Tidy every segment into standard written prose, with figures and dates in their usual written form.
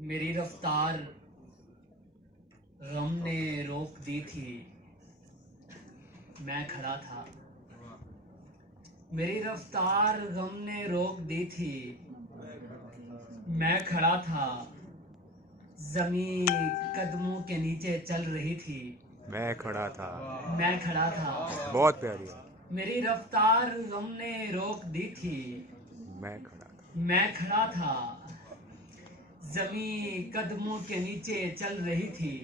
मेरी रफ्तार गम ने रोक दी थी, मैं खड़ा था। मेरी रफ्तार गम ने रोक दी थी, मैं खड़ा था। जमीन कदमों के नीचे चल रही थी, मैं खड़ा था। मैं खड़ा था। बहुत प्यारी है। मेरी रफ्तार गम ने रोक दी थी, मैं खड़ा था। मैं खड़ा था। जमीन कदमों के नीचे चल रही थी,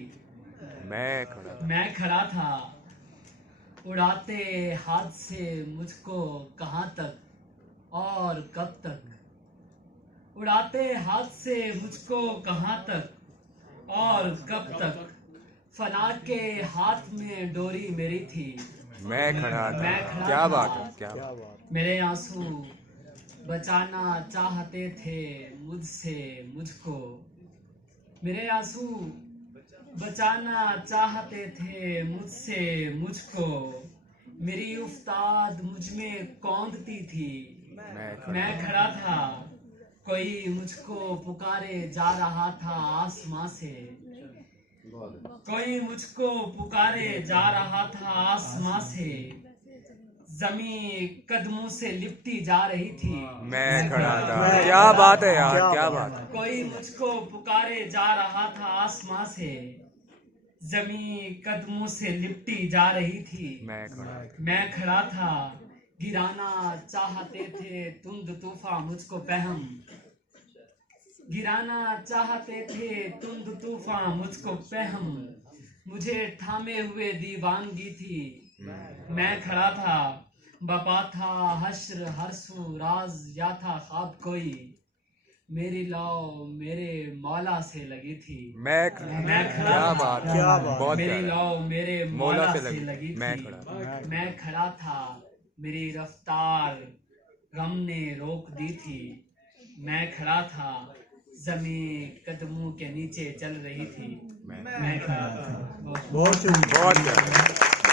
मैं खड़ा था। मैं खड़ा था। उड़ाते हाथ से मुझको कहाँ तक और कब तक, उड़ाते हाथ से मुझको कहाँ तक और कब तक। फना के हाथ में डोरी मेरी थी, मैं खड़ा था। मैं खड़ा क्या था। बात है, क्या बात। मेरे आंसू बचाना चाहते थे मुझसे मुझको, मेरे आंसू बचाना चाहते थे मुझसे मुझको। मेरी उस्ताद मुझ में कौंधती थी, मैं खड़ा था। कोई मुझको पुकारे जा रहा था आसमां से, कोई मुझको पुकारे जा रहा था आसमां से। जमीन कदमों से लिपटी जा रही थी, मैं खड़ा था। क्या बात है यार, क्या बात है। कोई मुझको पुकारे जा रहा था आसमां से। जमीन कदमों से लिपटी जा रही थी, मैं खड़ा था। गिराना चाहते थे तुंद तूफान मुझको पहम, गिराना चाहते थे तुंद तूफान मुझको पहम। मुझे थामे हुए दीवानगी थी, मैं खड़ा था। बपा था हश्र हरसू राज या था ख्वाब कोई, मेरी लौ मेरे मौला से लगी थी, मैं खड़ा क्या था। बात, क्या बात। बहुत मेरी प्यारा। लौ मेरे मौला से लगी मैं थी, खड़ा। मैं खड़ा था। मेरी रफ्तार गम ने रोक दी थी, मैं खड़ा था। जमीन कदमों के नीचे चल रही थी, मैं खड़ा था। बहुत प्यारा।